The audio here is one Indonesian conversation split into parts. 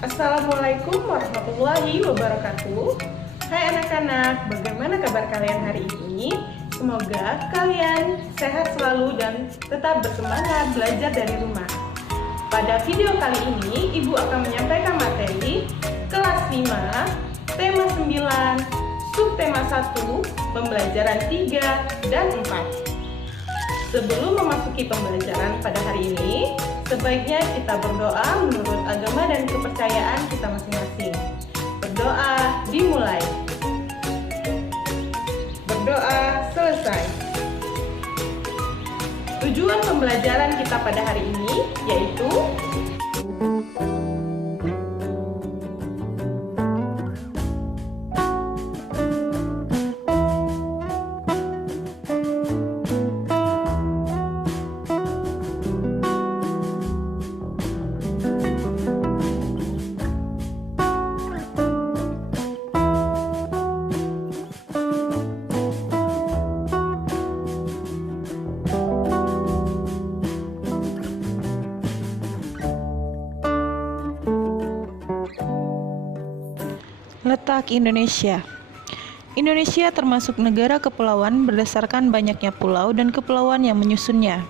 Assalamualaikum warahmatullahi wabarakatuh. Hai anak-anak, bagaimana kabar kalian hari ini? Semoga kalian sehat selalu dan tetap bersemangat belajar dari rumah. Pada video kali ini, Ibu akan menyampaikan materi kelas 5, tema 9, subtema 1, pembelajaran 3 dan 4. Sebelum memasuki pembelajaran pada hari ini, sebaiknya kita berdoa menurut agama dan kepercayaan kita masing-masing. Berdoa dimulai. Berdoa selesai. Tujuan pembelajaran kita pada hari ini yaitu letak Indonesia. Indonesia termasuk negara kepulauan berdasarkan banyaknya pulau dan kepulauan yang menyusunnya.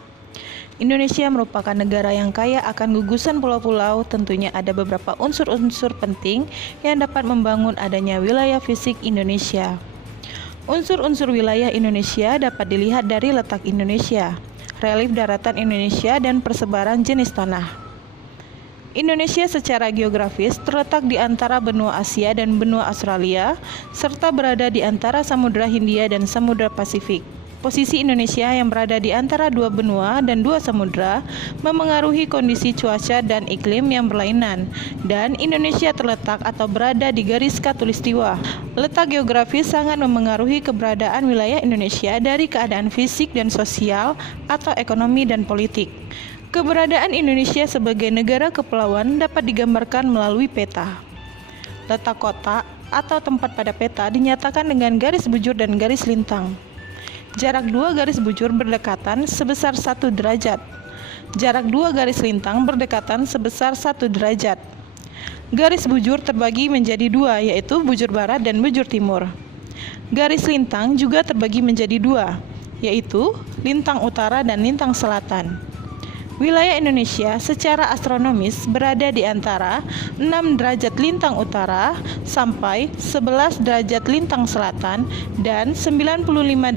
Indonesia merupakan negara yang kaya akan gugusan pulau-pulau. Tentunya ada beberapa unsur-unsur penting yang dapat membangun adanya wilayah fisik Indonesia. Unsur-unsur wilayah Indonesia dapat dilihat dari letak Indonesia, relief daratan Indonesia, dan persebaran jenis tanah. Indonesia secara geografis terletak di antara benua Asia dan benua Australia, serta berada di antara Samudra Hindia dan Samudra Pasifik. Posisi Indonesia yang berada di antara dua benua dan dua samudra memengaruhi kondisi cuaca dan iklim yang berlainan, dan Indonesia terletak atau berada di garis khatulistiwa. Letak geografis sangat memengaruhi keberadaan wilayah Indonesia dari keadaan fisik dan sosial atau ekonomi dan politik. Keberadaan Indonesia sebagai negara kepulauan dapat digambarkan melalui peta. Letak kota atau tempat pada peta dinyatakan dengan garis bujur dan garis lintang. Jarak dua garis bujur berdekatan sebesar 1 derajat. Jarak dua garis lintang berdekatan sebesar 1 derajat. Garis bujur terbagi menjadi dua, yaitu bujur barat dan bujur timur. Garis lintang juga terbagi menjadi dua, yaitu lintang utara dan lintang selatan. Wilayah Indonesia secara astronomis berada di antara 6 derajat lintang utara sampai 11 derajat lintang selatan dan 95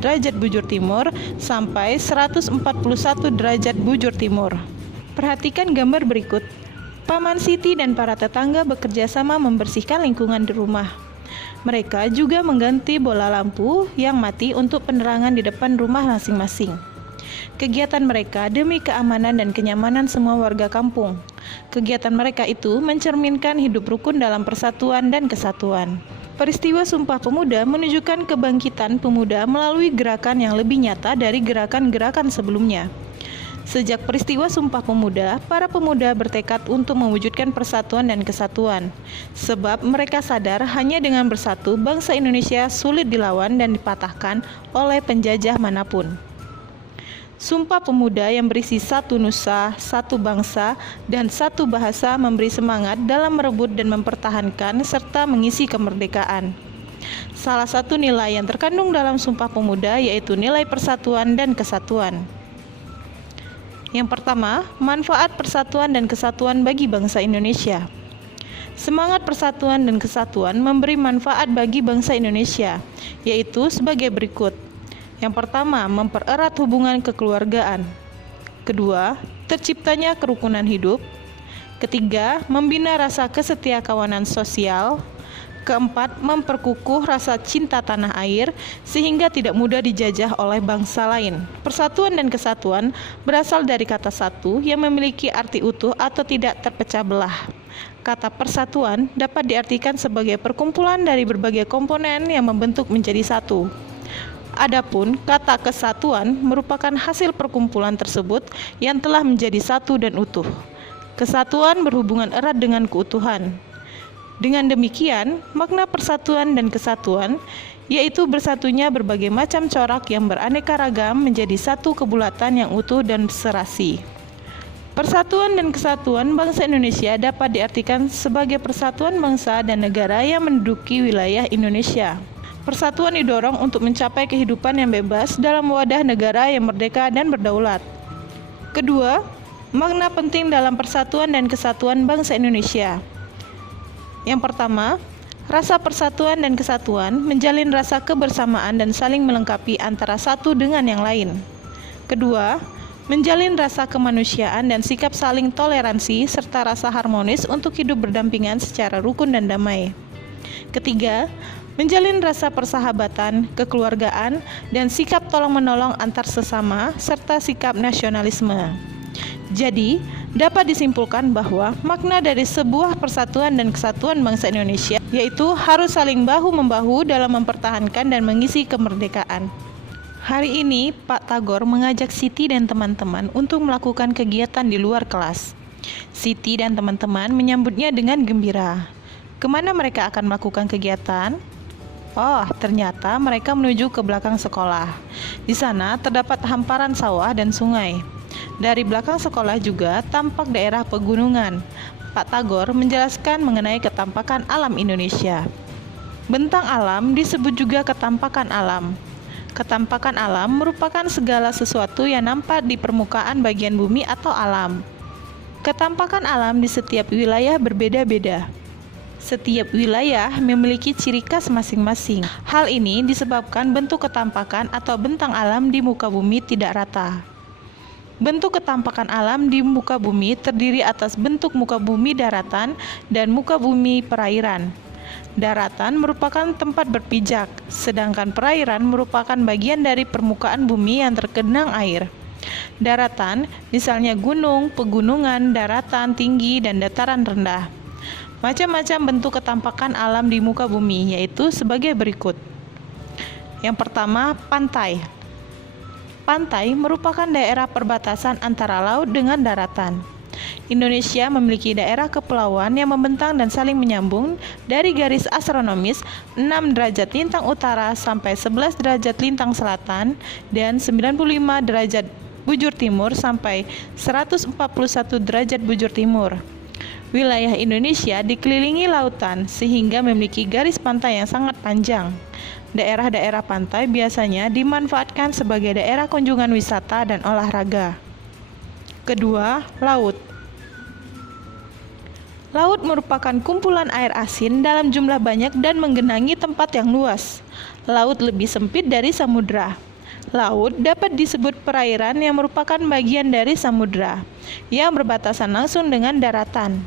derajat bujur timur sampai 141 derajat bujur timur. Perhatikan gambar berikut. Paman Siti dan para tetangga bekerja sama membersihkan lingkungan di rumah. Mereka juga mengganti bola lampu yang mati untuk penerangan di depan rumah masing-masing. Kegiatan mereka demi keamanan dan kenyamanan semua warga kampung. Kegiatan mereka itu mencerminkan hidup rukun dalam persatuan dan kesatuan. Peristiwa Sumpah Pemuda menunjukkan kebangkitan pemuda melalui gerakan yang lebih nyata dari gerakan-gerakan sebelumnya. Sejak peristiwa Sumpah Pemuda, para pemuda bertekad untuk mewujudkan persatuan dan kesatuan. Sebab mereka sadar hanya dengan bersatu bangsa Indonesia sulit dilawan dan dipatahkan oleh penjajah manapun. Sumpah Pemuda yang berisi satu nusa, satu bangsa, dan satu bahasa memberi semangat dalam merebut dan mempertahankan serta mengisi kemerdekaan. Salah satu nilai yang terkandung dalam Sumpah Pemuda yaitu nilai persatuan dan kesatuan. Yang pertama, manfaat persatuan dan kesatuan bagi bangsa Indonesia. Semangat persatuan dan kesatuan memberi manfaat bagi bangsa Indonesia, yaitu sebagai berikut. Yang pertama, mempererat hubungan kekeluargaan. Kedua, terciptanya kerukunan hidup. Ketiga, membina rasa kesetiakawanan sosial. Keempat, memperkukuh rasa cinta tanah air sehingga tidak mudah dijajah oleh bangsa lain. Persatuan dan kesatuan berasal dari kata satu yang memiliki arti utuh atau tidak terpecah belah. Kata persatuan dapat diartikan sebagai perkumpulan dari berbagai komponen yang membentuk menjadi satu. Adapun kata kesatuan merupakan hasil perkumpulan tersebut yang telah menjadi satu dan utuh. Kesatuan berhubungan erat dengan keutuhan. Dengan demikian, makna persatuan dan kesatuan yaitu bersatunya berbagai macam corak yang beraneka ragam menjadi satu kebulatan yang utuh dan serasi. Persatuan dan kesatuan bangsa Indonesia dapat diartikan sebagai persatuan bangsa dan negara yang menduduki wilayah Indonesia. Persatuan didorong untuk mencapai kehidupan yang bebas dalam wadah negara yang merdeka dan berdaulat. Kedua, makna penting dalam persatuan dan kesatuan bangsa Indonesia. Yang pertama, rasa persatuan dan kesatuan menjalin rasa kebersamaan dan saling melengkapi antara satu dengan yang lain. Kedua, menjalin rasa kemanusiaan dan sikap saling toleransi serta rasa harmonis untuk hidup berdampingan secara rukun dan damai. Ketiga, menjalin rasa persahabatan, kekeluargaan, dan sikap tolong-menolong antar sesama serta sikap nasionalisme. Jadi, dapat disimpulkan bahwa makna dari sebuah persatuan dan kesatuan bangsa Indonesia yaitu harus saling bahu-membahu dalam mempertahankan dan mengisi kemerdekaan. Hari ini, Pak Tagor mengajak Siti dan teman-teman untuk melakukan kegiatan di luar kelas. Siti dan teman-teman menyambutnya dengan gembira. Kemana mereka akan melakukan kegiatan? Oh, ternyata mereka menuju ke belakang sekolah. Di sana terdapat hamparan sawah dan sungai. Dari belakang sekolah juga tampak daerah pegunungan. Pak Tagor menjelaskan mengenai ketampakan alam Indonesia. Bentang alam disebut juga ketampakan alam. Ketampakan alam merupakan segala sesuatu yang nampak di permukaan bagian bumi atau alam. Ketampakan alam di setiap wilayah berbeda-beda. Setiap wilayah memiliki ciri khas masing-masing. Hal ini disebabkan bentuk ketampakan atau bentang alam di muka bumi tidak rata. Bentuk ketampakan alam di muka bumi terdiri atas bentuk muka bumi daratan dan muka bumi perairan. Daratan merupakan tempat berpijak, sedangkan perairan merupakan bagian dari permukaan bumi yang tergenang air. Daratan, misalnya gunung, pegunungan, daratan tinggi, dan dataran rendah. Macam-macam bentuk ketampakan alam di muka bumi, yaitu sebagai berikut. Yang pertama, pantai. Pantai merupakan daerah perbatasan antara laut dengan daratan. Indonesia memiliki daerah kepulauan yang membentang dan saling menyambung dari garis astronomis 6 derajat lintang utara sampai 11 derajat lintang selatan dan 95 derajat bujur timur sampai 141 derajat bujur timur. Wilayah Indonesia dikelilingi lautan sehingga memiliki garis pantai yang sangat panjang. Daerah-daerah pantai biasanya dimanfaatkan sebagai daerah kunjungan wisata dan olahraga. Kedua, laut. Laut merupakan kumpulan air asin dalam jumlah banyak dan menggenangi tempat yang luas. Laut lebih sempit dari samudra. Laut dapat disebut perairan yang merupakan bagian dari samudra, yang berbatasan langsung dengan daratan.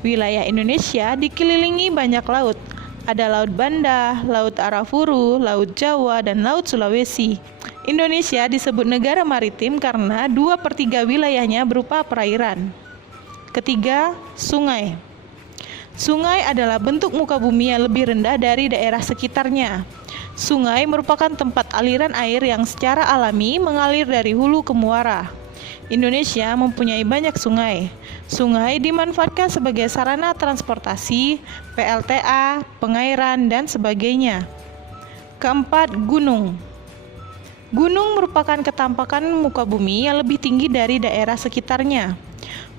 Wilayah Indonesia dikelilingi banyak laut. Ada Laut Banda, Laut Arafuru, Laut Jawa, dan Laut Sulawesi. Indonesia disebut negara maritim karena 2/3 wilayahnya berupa perairan. Ketiga, sungai. Sungai adalah bentuk muka bumi yang lebih rendah dari daerah sekitarnya. Sungai merupakan tempat aliran air yang secara alami mengalir dari hulu ke muara. Indonesia mempunyai banyak sungai. Sungai dimanfaatkan sebagai sarana transportasi, PLTA, pengairan, dan sebagainya. Keempat, gunung. Gunung merupakan ketampakan muka bumi yang lebih tinggi dari daerah sekitarnya.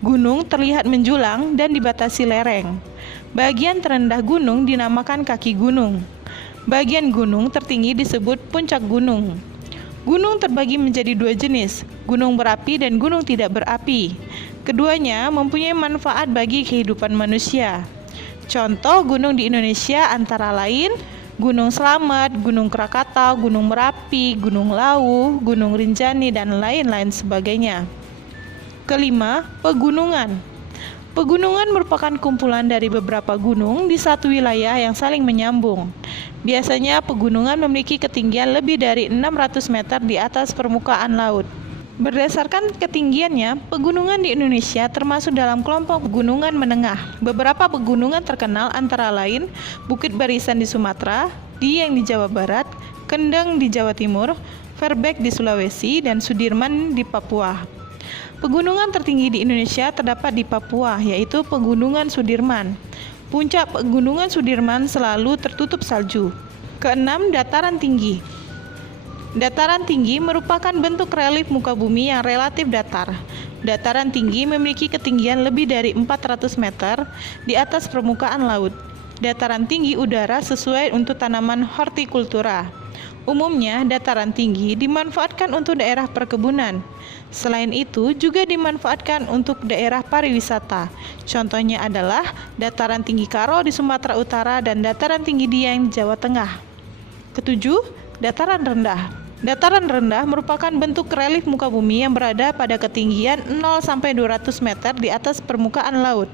Gunung terlihat menjulang dan dibatasi lereng. Bagian terendah gunung dinamakan kaki gunung. Bagian gunung tertinggi disebut puncak gunung. Gunung terbagi menjadi dua jenis, gunung berapi dan gunung tidak berapi. Keduanya mempunyai manfaat bagi kehidupan manusia. Contoh gunung di Indonesia antara lain Gunung Slamet, Gunung Krakatau, Gunung Merapi, Gunung Lawu, Gunung Rinjani, dan lain-lain sebagainya. Kelima, pegunungan. Pegunungan merupakan kumpulan dari beberapa gunung di satu wilayah yang saling menyambung. Biasanya pegunungan memiliki ketinggian lebih dari 600 meter di atas permukaan laut. Berdasarkan ketinggiannya, pegunungan di Indonesia termasuk dalam kelompok pegunungan menengah. Beberapa pegunungan terkenal antara lain Bukit Barisan di Sumatera, Dieng di Jawa Barat, Kendeng di Jawa Timur, Verbeek di Sulawesi, dan Sudirman di Papua. Pegunungan tertinggi di Indonesia terdapat di Papua, yaitu Pegunungan Sudirman. Puncak Pegunungan Sudirman selalu tertutup salju. Keenam, dataran tinggi. Dataran tinggi merupakan bentuk relief muka bumi yang relatif datar. Dataran tinggi memiliki ketinggian lebih dari 400 meter di atas permukaan laut. Dataran tinggi udara sesuai untuk tanaman hortikultura. Umumnya, dataran tinggi dimanfaatkan untuk daerah perkebunan. Selain itu, juga dimanfaatkan untuk daerah pariwisata. Contohnya adalah dataran tinggi Karo di Sumatera Utara dan dataran tinggi Dieng di Jawa Tengah. Ketujuh, dataran rendah. Dataran rendah merupakan bentuk relief muka bumi yang berada pada ketinggian 0-200 meter di atas permukaan laut.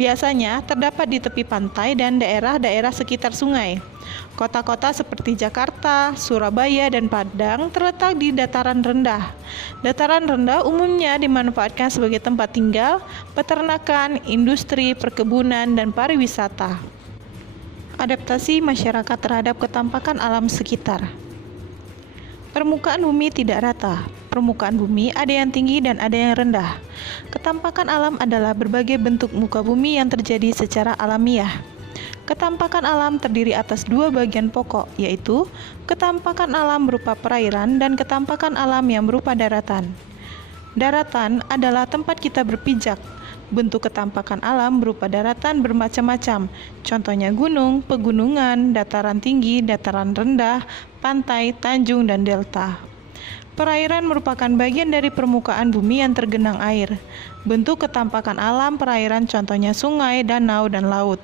Biasanya terdapat di tepi pantai dan daerah-daerah sekitar sungai. Kota-kota seperti Jakarta, Surabaya, dan Padang terletak di dataran rendah. Dataran rendah umumnya dimanfaatkan sebagai tempat tinggal, peternakan, industri, perkebunan, dan pariwisata. Adaptasi masyarakat terhadap ketampakan alam sekitar. Permukaan bumi tidak rata. Permukaan bumi ada yang tinggi dan ada yang rendah. Ketampakan alam adalah berbagai bentuk muka bumi yang terjadi secara alamiah. Ketampakan alam terdiri atas dua bagian pokok, yaitu ketampakan alam berupa perairan dan ketampakan alam yang berupa daratan. Daratan adalah tempat kita berpijak. Bentuk ketampakan alam berupa daratan bermacam-macam, contohnya gunung, pegunungan, dataran tinggi, dataran rendah, pantai, tanjung, dan delta. Perairan merupakan bagian dari permukaan bumi yang tergenang air. Bentuk ketampakan alam perairan contohnya sungai, danau, dan laut.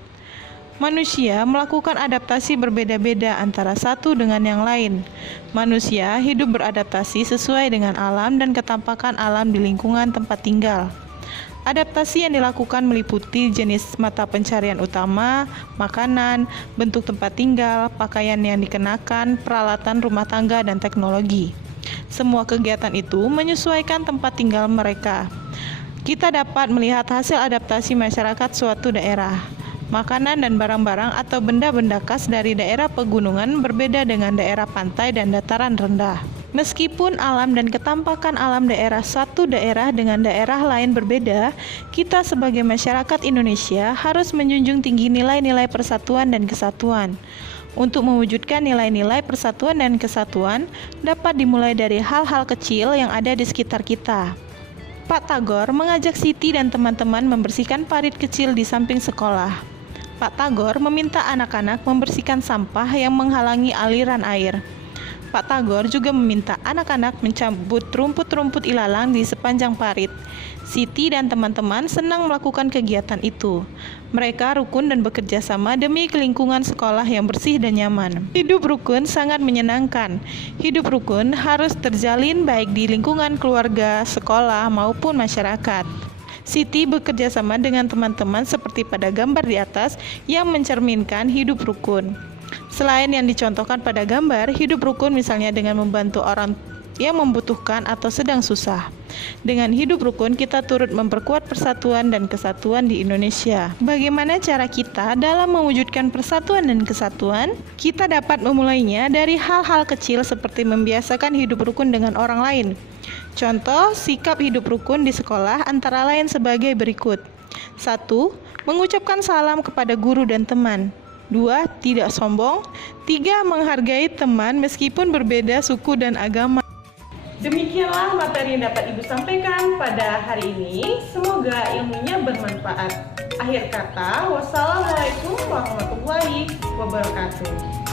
Manusia melakukan adaptasi berbeda-beda antara satu dengan yang lain. Manusia hidup beradaptasi sesuai dengan alam dan ketampakan alam di lingkungan tempat tinggal. Adaptasi yang dilakukan meliputi jenis mata pencarian utama, makanan, bentuk tempat tinggal, pakaian yang dikenakan, peralatan rumah tangga, dan teknologi. Semua kegiatan itu menyesuaikan tempat tinggal mereka. Kita dapat melihat hasil adaptasi masyarakat suatu daerah. Makanan dan barang-barang atau benda-benda khas dari daerah pegunungan berbeda dengan daerah pantai dan dataran rendah. Meskipun alam dan ketampakan alam daerah satu daerah dengan daerah lain berbeda, kita sebagai masyarakat Indonesia harus menjunjung tinggi nilai-nilai persatuan dan kesatuan. Untuk mewujudkan nilai-nilai persatuan dan kesatuan, dapat dimulai dari hal-hal kecil yang ada di sekitar kita. Pak Tagor mengajak Siti dan teman-teman membersihkan parit kecil di samping sekolah. Pak Tagor meminta anak-anak membersihkan sampah yang menghalangi aliran air. Pak Tagor juga meminta anak-anak mencabut rumput-rumput ilalang di sepanjang parit. Siti dan teman-teman senang melakukan kegiatan itu. Mereka rukun dan bekerja sama demi lingkungan sekolah yang bersih dan nyaman. Hidup rukun sangat menyenangkan. Hidup rukun harus terjalin baik di lingkungan keluarga, sekolah, maupun masyarakat. Siti bekerja sama dengan teman-teman seperti pada gambar di atas yang mencerminkan hidup rukun. Selain yang dicontohkan pada gambar, hidup rukun misalnya dengan membantu orang yang membutuhkan atau sedang susah. Dengan hidup rukun, kita turut memperkuat persatuan dan kesatuan di Indonesia. Bagaimana cara kita dalam mewujudkan persatuan dan kesatuan? Kita dapat memulainya dari hal-hal kecil seperti membiasakan hidup rukun dengan orang lain. Contoh, sikap hidup rukun di sekolah antara lain sebagai berikut. 1. Mengucapkan salam kepada guru dan teman. 2. Tidak sombong. 3. Menghargai teman meskipun berbeda suku dan agama. Demikianlah materi yang dapat Ibu sampaikan pada hari ini. Semoga ilmunya bermanfaat. Akhir kata, wassalamualaikum warahmatullahi wabarakatuh.